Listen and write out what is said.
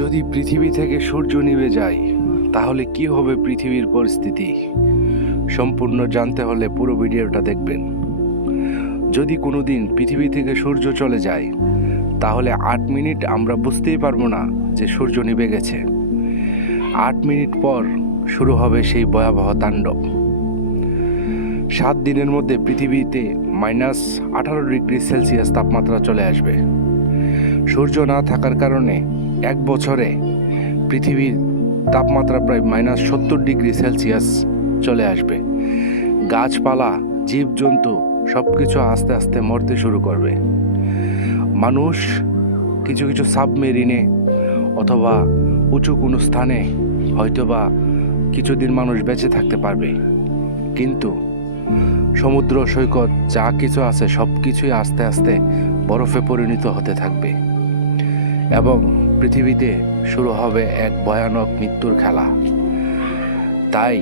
যদি পৃথিবী থেকে সূর্য নিভে যায় তাহলে কি হবে পৃথিবীর পরিস্থিতি? সম্পূর্ণ জানতে হলে পুরো ভিডিওটা দেখবেন। যদি কোনোদিন পৃথিবী থেকে সূর্য চলে যায় তাহলে 8 মিনিট আমরা বুঝতেই পারবো না যে সূর্য নিভে গেছে। 8 মিনিট পর শুরু হবে সেই ভয়াবহ তাণ্ডব। 7 দিনের মধ্যে পৃথিবীতে -18 ডিগ্রি সেলসিয়াস তাপমাত্রা চলে আসবে। সূর্য না থাকার কারণে 1 বছরে পৃথিবীর তাপমাত্রা প্রায় -70 ডিগ্রি সেলসিয়াস চলে আসবে। গাছপালা, জীবজন্তু সব কিছু আস্তে আস্তে মরতে শুরু করবে। মানুষ কিছু কিছু সাবমেরিনে অথবা উঁচু কোনো স্থানে হয়তোবা কিছুদিন মানুষ বেঁচে থাকতে পারবে, কিন্তু সমুদ্র সৈকত যা কিছু আছে সব কিছুই আস্তে আস্তে বরফে পরিণত হতে থাকবে এবং পৃথিবীতে শুরু হবে এক ভয়ানক মৃত্যুর খেলা। তাই